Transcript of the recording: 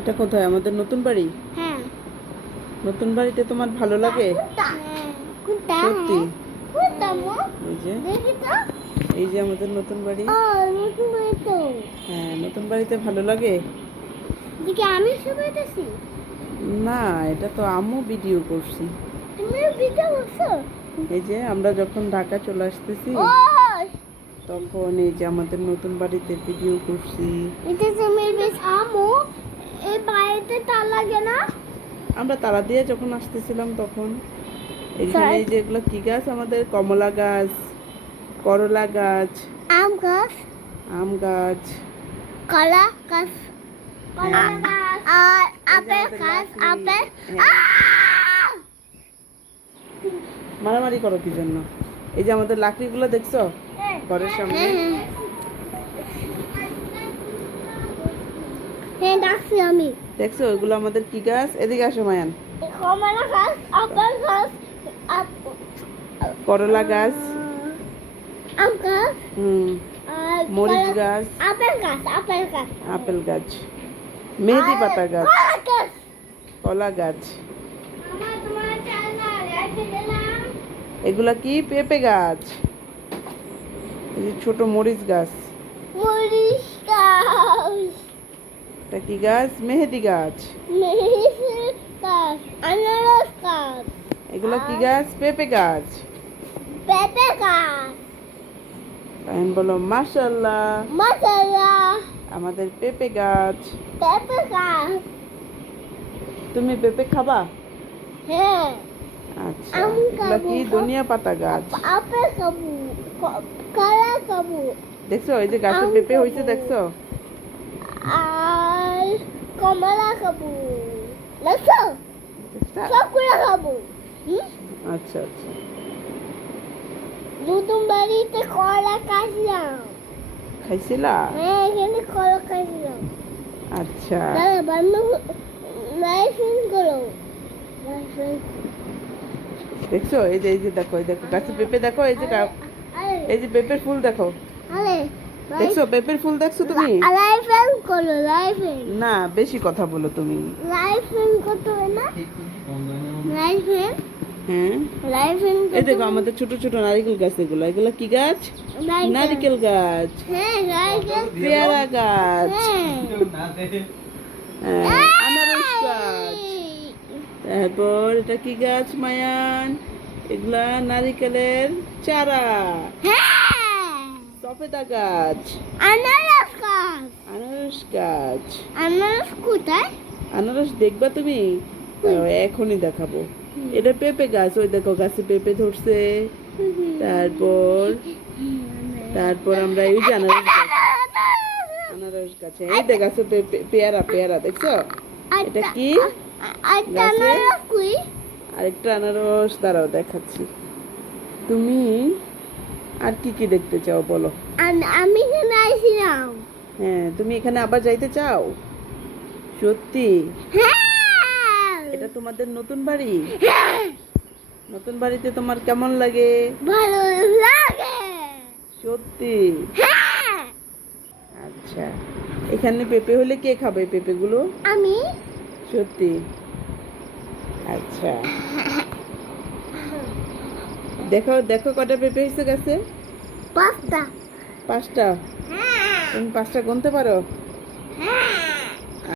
এটা কোথায়? আমাদের নতুন বাড়ি? হ্যাঁ। নতুন বাড়িতে তোমার ভালো লাগে? সত্যি? এই যে এই যে আমাদের নতুন বাড়ি। হ্যাঁ, নতুন বাড়িতে ভালো লাগে। আমি শুকাইতেছি। না, এটা তো আম্মু ভিডিও করছি। তুমি ভিডিও করছো? এই যে আমরা যখন ঢাকা চলে আসতেছি তখন এই যে আমাদের নতুন বাড়িতে ভিডিও করছি। এটা তুমি বেশ আম্মু এই বাড়িতে তালা লাগে না? আমরা তালা দিয়ে যখন আসতেছিলাম তখন এখানে এই যে এগুলো কি গাছ? আমাদের কমলা গাছ, করলা গাছ, আম গাছ, আম গাছ, কলা গাছ, কলা গাছ আর আপেল গাছ, আপেল। মারামারি করো কি জন্য? এই যে আমাদের লাকড়িগুলো দেখছো ঘরের সামনে? হ্যাঁ, ডাকছি আমি। দেখছো ওইগুলো আমাদের কি গাছ? এদিকে আসো মায়ান। কমলা গাছ, আপেল গাছ, করলা গাছ, আম গাছ, আর মরিচ গাছ, আপেল গাছ, আপেল গাছ, আপেল গাছ, মেহেদি পাতা গাছ, কলা গাছ। কলা গাছ। মামা তোমার চালা রেখে দিলাম। এগুলা কি? পেঁপে গাছ। এই যে ছোট মরিচ গাছ। মরিচ গাছ, এটা কি গাছ? মেহেদি গাছ। মরিচ গাছ, আনারস গাছ, এগুলো কি গাছ? পেঁপে গাছ। পেঁপে গাছ। তাই বলো মাশাআল্লাহ, মশলা, আমাদের পেঁপে গাছ। পেঁপে গাছ। তুমি পেঁপে খাবা? হ্যাঁ। আচ্ছা। আমি এগুলা কি? খাবো। ধনিয়া পাতা গাছ। আপেল খাবো, কলা খাবো, দেখছো এই যে গাছে আম পেঁপে খাবো। হয়েছে দেখছো? আর কমলা খাবো, দেখছো? দেখছা? সবগুলো খাবো। আচ্ছা আচ্ছা। নতুন বাড়িতে কলা খাইছিলাম। খাইছিলা? হ্যাঁ, এখানে কলা খাইছিলাম। আচ্ছা। দাদা বান্ধব লাইসেন্স করো। লাইসেন্স। দেখছো এই যে দেখো, এই দেখো গাছে পেঁপে দেখো, এই যে আরে এই যে পেঁপের ফুল দেখো। আরে দেখছো পেঁপের ফুল দেখছো তুমি? লাইসেন্স করো, লাইসেন্স। না, বেশি কথা বলো তুমি। লাইসেন্স করতে হবে না? লাইসেন্স, হ্যাঁ, লাইসেন্স এই দেখো আমাদের ছোট ছোট নারকেল গাছ। এগুলো এগুলো কি গাছ? নারকেল গাছ, হ্যাঁ, লাইসেন্স। পেয়ারা গাছ, হ্যাঁ। আনারস গাছ। তারপর এটা কি গাছ মায়ান? এগুলা নারিকেলের চারা। হ্যাঁ, সফেদা গাছ, আনারস গাছ। আনারস গাছ। আনারস কোথায়? আনারস দেখবা তুমি? এখনই দেখাবো। এটা পেঁপে গাছ, ওই দেখো গাছে পেঁপে ধরছে। তারপর তারপর আমরা এই যে আনারস গাছ, আনারস গাছে এই দেখ গাছে পেয়ারা, পেয়ারা দেখছো? এটা কি গাছে? আনারস কই? আরেকটা আনারস, দাঁড়াও দেখাচ্ছি। তুমি আর কি কি দেখতে চাও বলো? আমি এখানে আইছিলাম। হ্যাঁ, তুমি এখানে আবার যাইতে চাও? সত্যি? হ্যাঁ, এটা তোমাদের নতুন বাড়ি? নতুন বাড়িতে তোমার কেমন লাগে? ভালো লাগে। সত্যি? হ্যাঁ, আচ্ছা। এখানে পেঁপে হলে কে খাবে পেঁপেগুলো? আমি। সত্যি? আচ্ছা। দেখো দেখো কটা পেঁপে হয়েছে গাছে? 5টা। 5টা? হ্যাঁ। তুমি 5টা গুনতে পারো?